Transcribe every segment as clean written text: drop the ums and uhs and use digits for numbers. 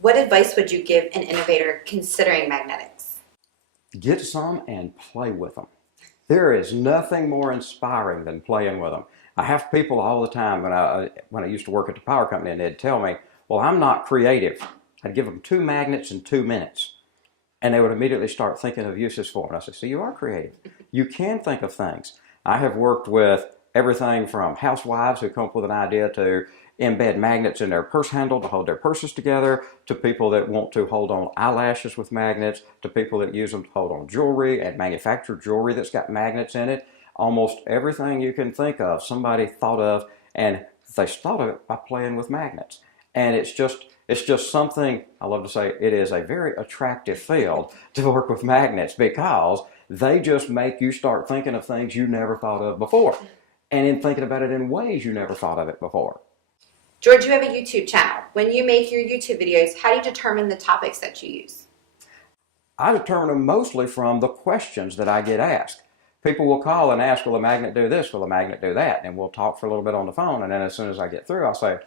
What advice would you give an innovator considering magnetics? Get some and play with them. There is nothing more inspiring than playing with them. I have people all the time when I used to work at the power company, and they'd tell me, well, I'm not creative. I'd give them 2 magnets in 2 minutes. And they would immediately start thinking of uses for them. And I said, so you are creative. You can think of things. I have worked with everything from housewives who come up with an idea to embed magnets in their purse handle to hold their purses together, to people that want to hold on eyelashes with magnets, to people that use them to hold on jewelry and manufacture jewelry that's got magnets in it. Almost everything you can think of, somebody thought of, and they thought of it by playing with magnets. And it's just something, I love to say, it is a very attractive field to work with magnets because they just make you start thinking of things you never thought of before, and in thinking about it in ways you never thought of it before. George, you have a YouTube channel. When you make your YouTube videos, how do you determine the topics that you use? I determine them mostly from the questions that I get asked. People will call and ask, will a magnet do this? Will a magnet do that? And we'll talk for a little bit on the phone, and then as soon as I get through, I'll say,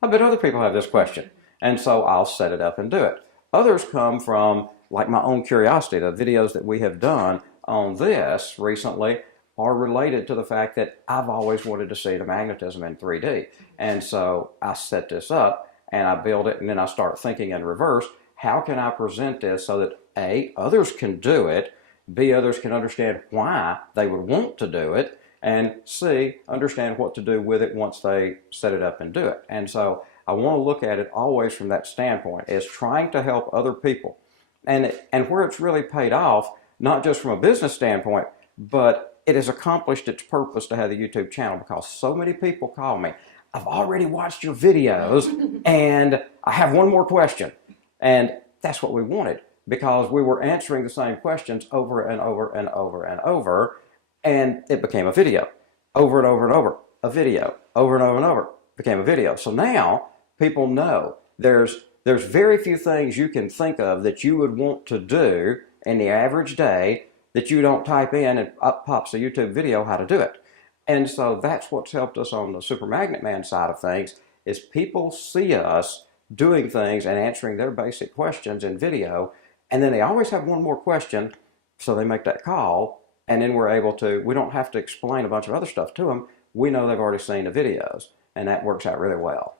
I bet other people have this question. And so I'll set it up and do it. Others come from like my own curiosity. The videos that we have done on this recently are related to the fact that I've always wanted to see the magnetism in 3D. And so I set this up and I build it, and then I start thinking in reverse, how can I present this so that A, others can do it, B, others can understand why they would want to do it, and C, understand what to do with it once they set it up and do it. And so I want to look at it always from that standpoint, as trying to help other people. And where it's really paid off, not just from a business standpoint, but it has accomplished its purpose to have the YouTube channel, because so many people call me, I've already watched your videos and I have one more question. And that's what we wanted, because we were answering the same questions over and over and over and over, and it became a video. Over and over and over, a video. Over and over and over, became a video. So now people know there's very few things you can think of that you would want to do in the average day that you don't type in and up pops a YouTube video how to do it. And so that's what's helped us on the SuperMagnetMan side of things, is people see us doing things and answering their basic questions in video, and then they always have one more question, so they make that call, and then we don't have to explain a bunch of other stuff to them. We know they've already seen the videos, and that works out really well.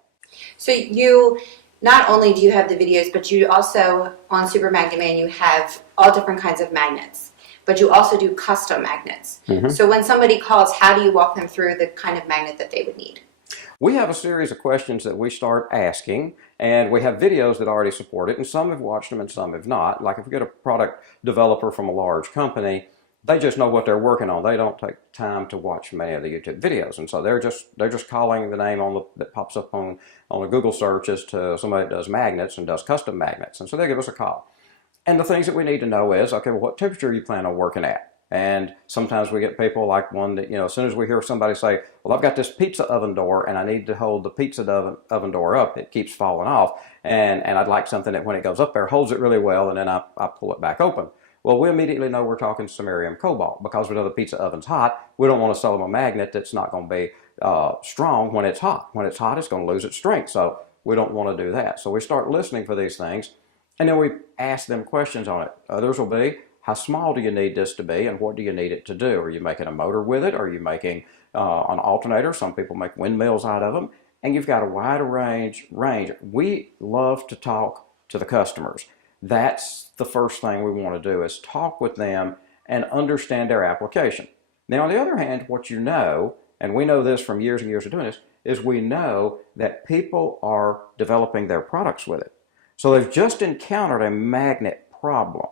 So you, not only do you have the videos, but you also, on SuperMagnetMan, you have all different kinds of magnets, but you also do custom magnets. Mm-hmm. So when somebody calls, how do you walk them through the kind of magnet that they would need? We have a series of questions that we start asking, and we have videos that already support it, and some have watched them and some have not. Like if we get a product developer from a large company, they just know what they're working on. They don't take time to watch many of the YouTube videos, and so they're just calling the name that pops up on a Google search as to somebody that does magnets and does custom magnets, and so they give us a call. And the things that we need to know is, okay, well, what temperature you plan on working at? And sometimes we get people like one that, as soon as we hear somebody say, well, I've got this pizza oven door and I need to hold the pizza oven door up, it keeps falling off, and I'd like something that when it goes up there holds it really well, and then I pull it back open. Well, we immediately know we're talking samarium cobalt, because we know the pizza oven's hot. We don't want to sell them a magnet that's not going to be strong when it's hot. When it's hot, it's going to lose its strength, so we don't want to do that. So we start listening for these things, and then we ask them questions on it. Others will be, how small do you need this to be, and what do you need it to do? Are you making a motor with it? Are you making an alternator? Some people make windmills out of them, and you've got a wide range. We love to talk to the customers. That's the first thing we want to do, is talk with them and understand their application. Now, on the other hand, what you know, and we know this from years and years of doing this, is we know that people are developing their products with it. So they've just encountered a magnet problem,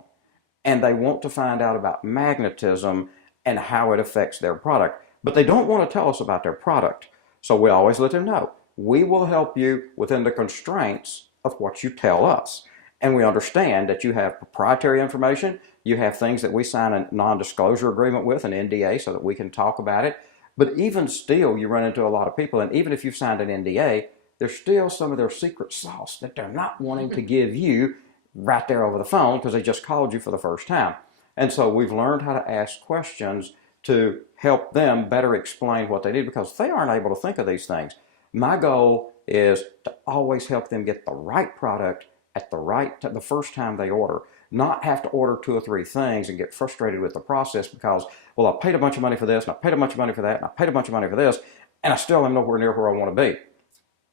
and they want to find out about magnetism and how it affects their product. But they don't want to tell us about their product. So we always let them know, we will help you within the constraints of what you tell us. And we understand that you have proprietary information, you have things that we sign a non-disclosure agreement with, an NDA, so that we can talk about it. But even still, you run into a lot of people, and even if you've signed an NDA, there's still some of their secret sauce that they're not wanting to give you right there over the phone because they just called you for the first time. And so we've learned how to ask questions to help them better explain what they need, because they aren't able to think of these things. My goal is to always help them get the right product at the first time they order. Not have to order 2 or 3 things and get frustrated with the process because, well, I paid a bunch of money for this, and I paid a bunch of money for that, and I paid a bunch of money for this, and I still am nowhere near where I want to be.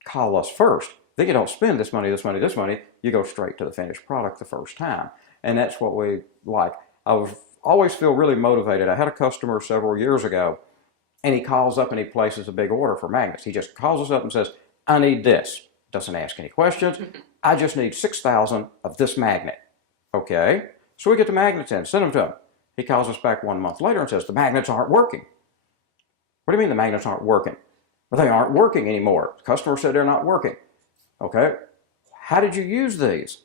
Call us first. Then you don't spend this money, this money, this money. You go straight to the finished product the first time. And that's what we like. Always feel really motivated. I had a customer several years ago, and he calls up and he places a big order for magnets. He just calls us up and says, I need this. Doesn't ask any questions. I just need 6,000 of this magnet. Okay, so we get the magnets in, send them to him. He calls us back 1 month later and says, the magnets aren't working. What do you mean the magnets aren't working? Well, they aren't working anymore. The customer said they're not working. Okay, how did you use these?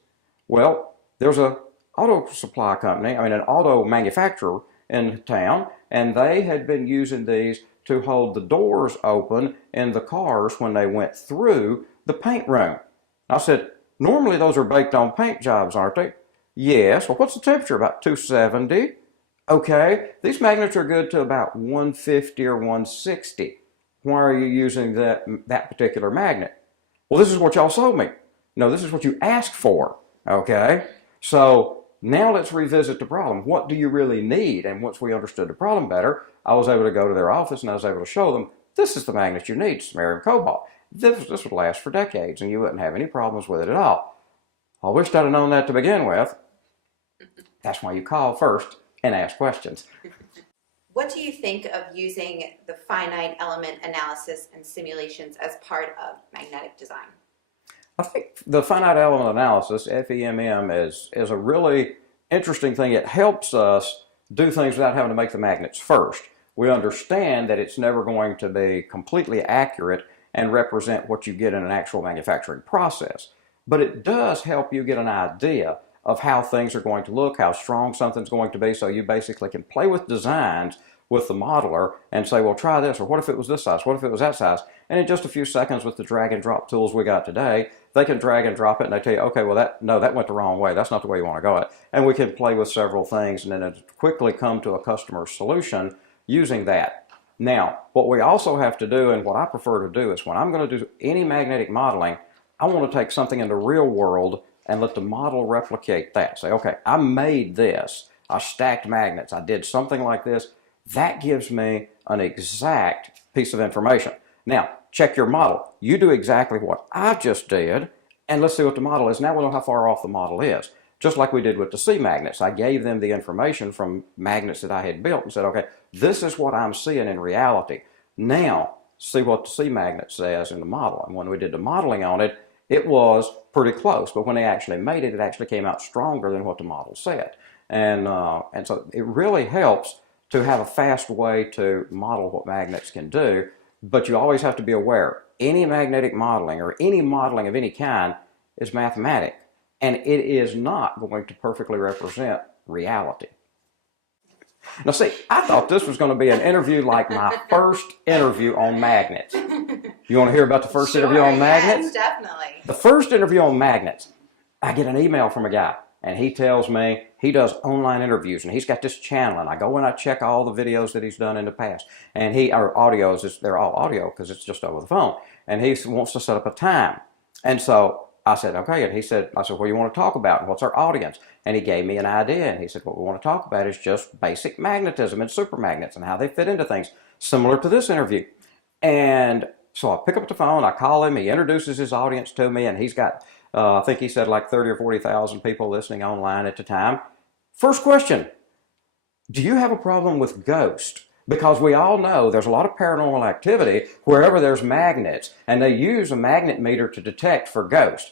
Well, there's an auto supply company, an auto manufacturer in town, and they had been using these to hold the doors open in the cars when they went through the paint room. I said, normally those are baked on paint jobs, aren't they? Yes. Well, what's the temperature? About 270. Okay. These magnets are good to about 150 or 160. Why are you using that particular magnet? Well, this is what y'all sold me. No, this is what you asked for. Okay. So now let's revisit the problem. What do you really need? And once we understood the problem better, I was able to go to their office and I was able to show them, this is the magnet you need, samarium cobalt. This would last for decades and you wouldn't have any problems with it at all. I wished I'd have known that to begin with. That's why you call first and ask questions. What do you think of using the finite element analysis and simulations as part of magnetic design? I think the finite element analysis, FEMM, is a really interesting thing. It helps us do things without having to make the magnets first. We understand that it's never going to be completely accurate and represent what you get in an actual manufacturing process. But it does help you get an idea of how things are going to look, how strong something's going to be, so you basically can play with designs with the modeler and say, well, try this, or what if it was this size, what if it was that size? And in just a few seconds with the drag and drop tools we got today, they can drag and drop it and they tell you, okay, well, that went the wrong way. That's not the way you want to go it. And we can play with several things and then quickly come to a customer solution using that. Now, what we also have to do, and what I prefer to do, is when I'm going to do any magnetic modeling, I want to take something in the real world and let the model replicate that. Say, okay, I made this. I stacked magnets. I did something like this. That gives me an exact piece of information. Now, check your model. You do exactly what I just did, and let's see what the model is. Now we'll know how far off the model is. Just like we did with the C magnets. I gave them the information from magnets that I had built and said, okay, this is what I'm seeing in reality. Now, see what the C magnet says in the model. And when we did the modeling on it, it was pretty close, but when they actually made it, it actually came out stronger than what the model said. And so it really helps to have a fast way to model what magnets can do, but you always have to be aware, any magnetic modeling or any modeling of any kind is mathematic, and it is not going to perfectly represent reality. Now see, I thought this was going to be an interview like my first interview on magnets. You want to hear about the first interview on magnets? Yes, definitely. The first interview on magnets, I get an email from a guy, and he tells me he does online interviews, and he's got this channel, and I go and I check all the videos that he's done in the past, and our audios, they're all audio because it's just over the phone, and he wants to set up a time. And so I said, okay, and I said, what do you want to talk about, and what's our audience? And he gave me an idea, and he said, what we want to talk about is just basic magnetism and supermagnets and how they fit into things, similar to this interview. And so I pick up the phone, I call him, he introduces his audience to me, and he's got, I think he said like 30 or 40,000 people listening online at the time. First question, do you have a problem with ghosts? Because we all know there's a lot of paranormal activity wherever there's magnets, and they use a magnet meter to detect for ghosts.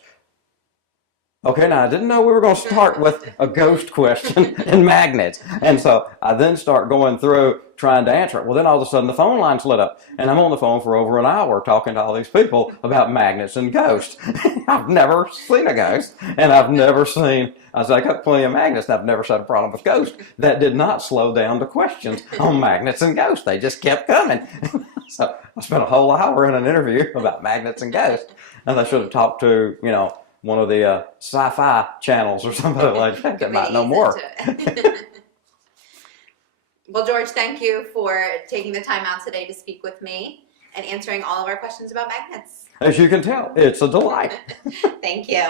Okay, now I didn't know we were going to start with a ghost question and magnets. And so I then start going through trying to answer it. Well, then all of a sudden the phone line's lit up, and I'm on the phone for over an hour talking to all these people about magnets and ghosts. I've never seen a ghost, and I've never seen, I got plenty of magnets, and I've never had a problem with ghosts. That did not slow down the questions on magnets and ghosts. They just kept coming. So I spent a whole hour in an interview about magnets and ghosts, and I should have talked to, one of the sci-fi channels or something like that that might know more. Well, George, thank you for taking the time out today to speak with me and answering all of our questions about magnets. As you can tell, it's a delight. Thank you.